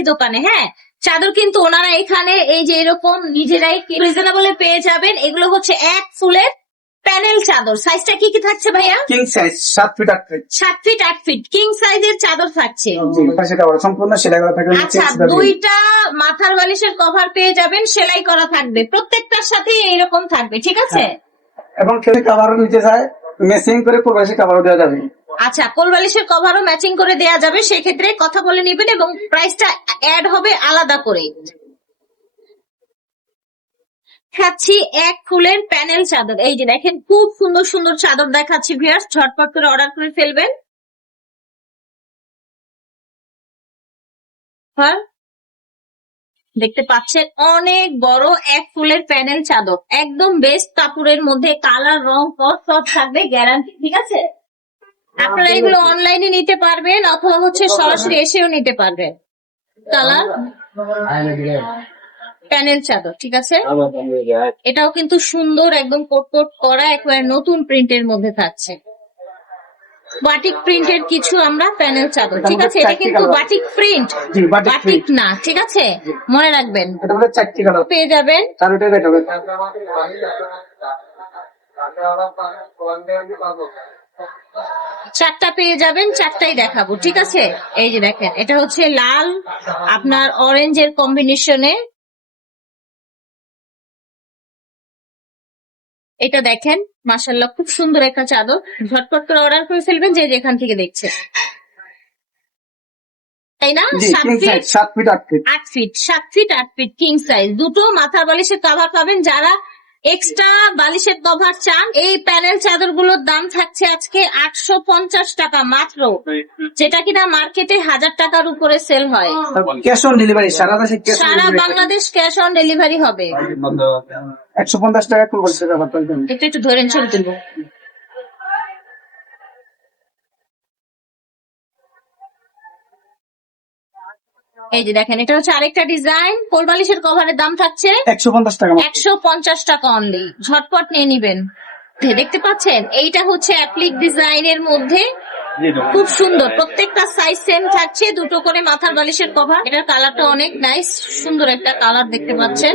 একই দোকানে। হ্যাঁ, চাদর কিন্তু ওনারা এখানে এই যে এরকম নিজেরাই রিজনেবলে পেয়ে যাবেন। এগুলো হচ্ছে এক ফুলের প্যানেল চাদর। সাইজটা কি কি থাকছে ভাইয়া? King size 7 feet 8 feet. 7 feet 8 feet king সাইজের চাদর থাকছে। জি, পাশে কভার সম্পূর্ণ সেলাই করা থাকবে। আচ্ছা, দুইটা মাথার বালিশের কভার পেয়ে যাবেন, সেলাই করা থাকবে, প্রত্যেকটার সাথে এইরকম থাকবে, ঠিক আছে? এবং কেউ কভারও নিতে চায় ম্যাচিং করে প্রবাসী কভারও দেওয়া যাবে। আচ্ছা, কোল বালিশের কভারও ম্যাচিং করে দেয়া যাবে, সেক্ষেত্রে কথা বলে নিবেন এবং প্রাইসটা অ্যাড হবে আলাদা করে। দেখাচ্ছি এক ফুলের প্যানেল চাদর। এই যে দেখেন, খুব সুন্দর সুন্দর চাদর দেখাচ্ছি ভিউয়ার্স, ঝটপট করে অর্ডার করে ফেলবেন। দেখতে পাচ্ছেন অনেক বড় এক ফুলের প্যানেল চাদর, একদম বেস্ট কাপড়ের মধ্যে, কালার রং সব থাকবে গ্যারান্টি, ঠিক আছে? আপনারা এগুলো অনলাইনে নিতে পারবেন অথবা হচ্ছে সরাসরি এসেও নিতে পারবেন। কালার প্যানেল চাদর, ঠিক আছে? এটাও কিন্তু সুন্দর, একদম কোট কোট করা, একেবারে নতুন প্রিন্টের মধ্যে থাকছে। বাটিক প্রিন্টের কিছু আমরা প্যানেল চাদর, ঠিক আছে? এটা কিন্তু বাটিক প্রিন্ট, বাটিক না, ঠিক আছে? মনে রাখবেন, পেয়ে যাবেন। চারটা পেয়ে যাবেন, চারটাই দেখাবো, ঠিক আছে? এই যে দেখেন, এটা হচ্ছে লাল আপনার অরেঞ্জের কম্বিনেশনে। এটা দেখেন, মাশাআল্লাহ খুব সুন্দর একটা চাদর। ঝটপট করে অর্ডার করে ফেলবেন যে যেখান থেকে দেখছে, তাই না? 7 feet 8 feet 7 feet 8 feet king size. দুটো মাথার বালিশের কভার পাবেন। যারা এক্সট্রা বালিশের কভার চান, এই প্যানেল চাদর গুলোর দাম থাকছে আজকে 850 টাকা মাত্র, যেটা কিনা মার্কেটে 1000 টাকার উপরে সেল হয়। ক্যাশ অন ডেলিভারি সারা বাংলাদেশ ক্যাশ অন ডেলিভারি হবে। 150 টাকা বলছে। একটু ধরেন, ছবি তুলবো। এই যে দেখেন, এটা হচ্ছে আরেকটা ডিজাইন। কোল বালিশের কভারের দাম থাকছে 150 টাকা। 150 টাকা অনলি। ঝটপট নিয়ে নিবেন। দেখতে পাচ্ছেন, এইটা হচ্ছে অ্যাপ্লিক ডিজাইনের মধ্যে, খুব সুন্দর। প্রত্যেকটা সাইজ সেম থাকছে, দুটো করে মাথার বালিশের কভার। এটার কালারটা অনেক নাইস, সুন্দর একটা কালার দেখতে পাচ্ছেন।